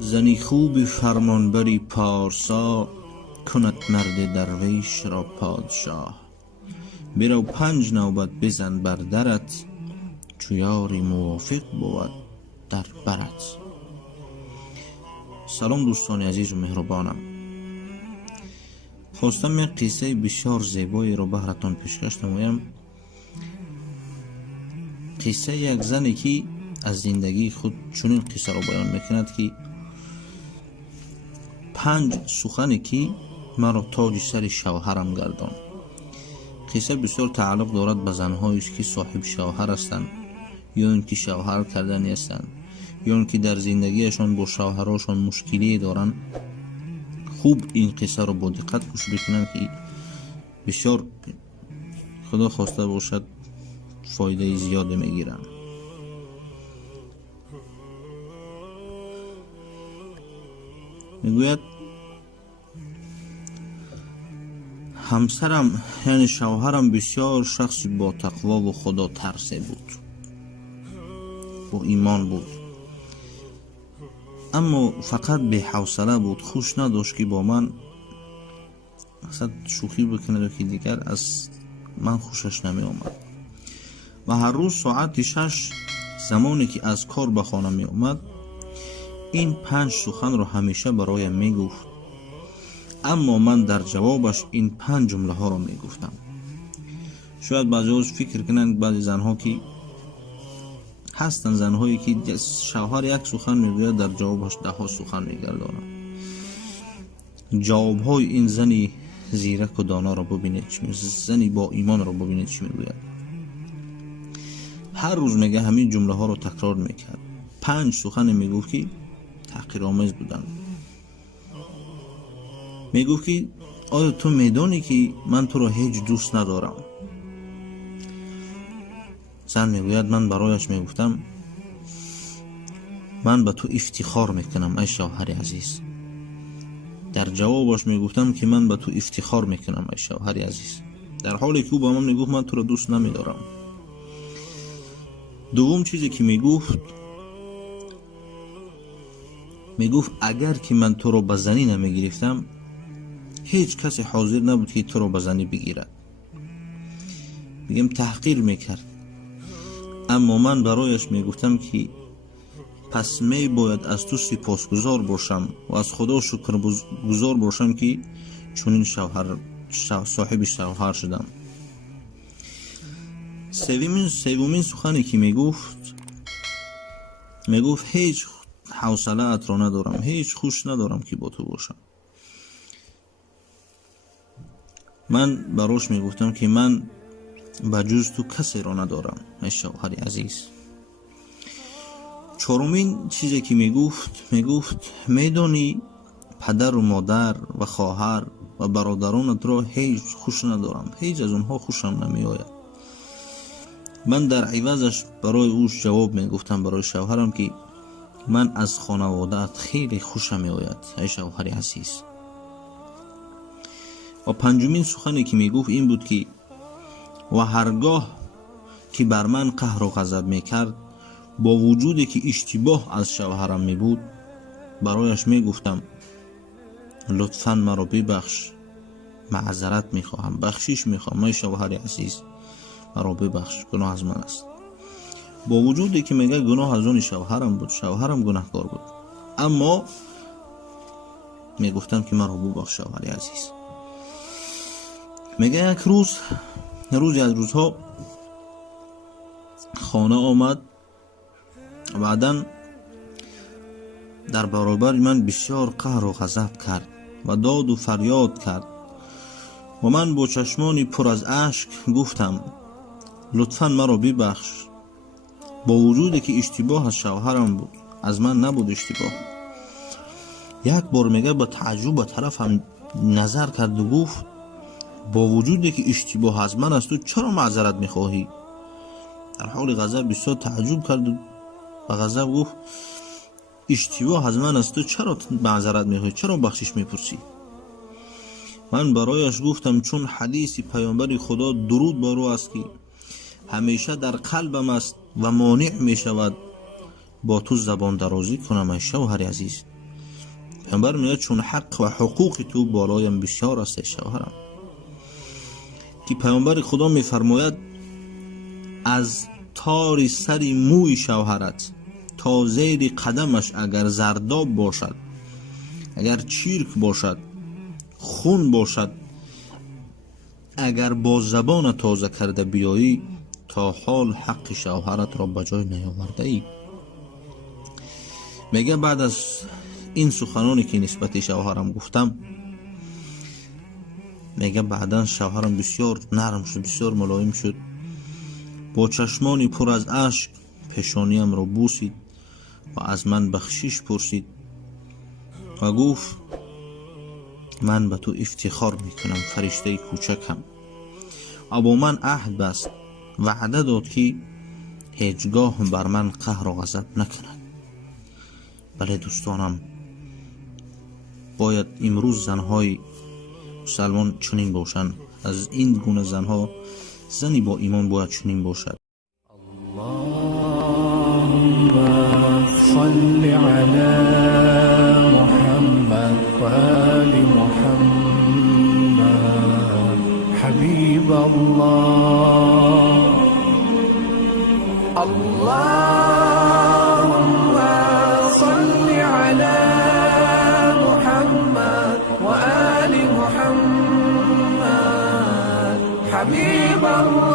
زنی خوب فرمانبری پارسا، کند مرد درویش را پادشاه. برو 5 نوبت بزن بر درت، چو یاری موافق بود در برت. سلام دوستان عزیز و مهربانم. خواستم یک قصه بسیار زیبایی رو بهرتان پیشکش نمایم. قصه یک زنی که از زندگی خود چنین قصه رو بیان میکند که 5 سخنی که مرا تاج سر شوهرم گردان. قصه بسیار تعلق دارد به زنهایی که صاحب شوهر هستند، یا اینکه شوهر کردنی هستند، یا اینکه در زندگیشان با شوهراشان مشکلی دارند. خوب این قصه رو با دقت گوش بکنند که بسیار خدا خواسته باشد فایده زیاد میگیرند. میگوید همسرم یعنی شوهرم بسیار شخص با تقوا و خدا ترسه بود، با ایمان بود، اما فقط به حوصله بود. خوش نداشت که با من اصلا شوخی بکنه که دیگر از من خوشش نمی آمد. و هر روز ساعت 6 زمانی که از کار به خانه می آمد این 5 سخن رو همیشه برایم می گفت، اما من در جوابش این 5 جمله ها رو می گفتم. شاید بعضی از فکر کنند بعضی زنها که هستن زنهایی که شوهر یک سخن میگوید در جوابش 10 سخن میگرداند. جوابهای این زنی زیرک و دانا را ببینید چی میگوید، زنی با ایمان را ببینید چی میگوید. هر روز میگه همین جمله ها رو تکرار میکرد. 5 سخن میگفت که تحقیرآمیز بودن. میگفت که آیا تو میدانی که من تو را هیچ دوست ندارم؟ زن میگوید من برایش میگفتم من به تو افتخار میکنم ای شوهر عزیز. در جوابش میگفتم که من به تو افتخار میکنم ای شوهر عزیز، در حالی که او با من میگفت من تو را دوست نمیدارم. دوم چیزی که میگفت اگر که من تو را به زنی نمیگرفتم هیچ کسی حاضر نبود که تو را به زنی بگیرد. میگم تحقیر میکرد، اما من برایش میگفتم که پس می باید از تو سپاسگزار باشم و از خدا شکرگزار باشم که چنین صاحب شوهر شدم. سومین سخنی که میگفت هیچ حوصله ات را ندارم، هیچ خوش ندارم که با تو باشم. من براش میگفتم که من بجز تو کسی را ندارم ای شوهر عزیز. چهارمین چیزی که میگفت میدانی پدر و مادر و خواهر و برادرانت را هیچ خوش ندارم، هیچ از اونها خوشم نمی آید. من در عوضش برای اوش جواب میگفتم برای شوهرم که من از خانواده‌ات خیلی خوشم می آید ای شوهر عزیز. و 5مین سخنی که میگفت این بود که و هرگاه که بر من قهر و غضب میکرد با وجودی که اشتباه از شوهرم میبود برایش میگفتم لطفاً مرا ببخش، معذرت میخواهم، بخشش میخواهم ای شوهر عزیز، مرا ببخش، گناه از من است. با وجودی که میگه گناه از اون شوهرم بود، شوهرم گناهکار بود، اما میگفتم که مرا ببخش شوهر عزیز. میگه یک روزی از روزها خانه آمد، بعدن در برابر من بسیار قهر و غضب کرد و داد و فریاد کرد و من با چشمانی پر از اشک گفتم لطفاً مرا ببخش، با وجودی که اشتباه از شوهرم بود، از من نبود اشتباه. یک بار میگه با تعجب به طرفم نظر کرد و گفت با وجودی که اشتباه از من است تو چرا معذرت میخواهی؟ در حال غضب بسیار تعجب کرد و به غضب گفت اشتباه از من است تو چرا معذرت میخواهی، چرا بخشش میپرسی؟ من برایش گفتم چون حدیث پیامبر خدا درود بر او است که همیشه در قلبم است و مانع میشود با تو زبان درازی کنم ای شوهر عزیز. پیامبر میگه چون حق و حقوق تو بالایم بسیار است شوهرم، که پیامبر خدا میفرماید از تار سری موی شوهرت تا زیر قدمش اگر زرداب باشد، اگر چیرک باشد، خون باشد، اگر با زبان تازه کرده بیایی، تا حال حق شوهرت را بجای نیاورده ای. میگه بعد از این سخنانی که نسبت شوهرم گفتم، میگه بعدا شوهرم بسیار نرم شد، بسیار ملایم شد، با چشمانی پر از اشک پیشانیم را بوسید و از من بخشش پرسید و گفت من به تو افتخار میکنم فرشته کوچکم. و با من عهد بست، وعده داد که هیچگاه بر من قهر و غضب نکند. بله دوستانم، باید امروز زنهای مسلمان چنین باشند. از این گونه زنها، زنی با ایمان باید چنین باشد. اللهم صل علی محمد و آل محمد حبیب الله. اللهم صل علی محمد و آل محمد حبیب الله.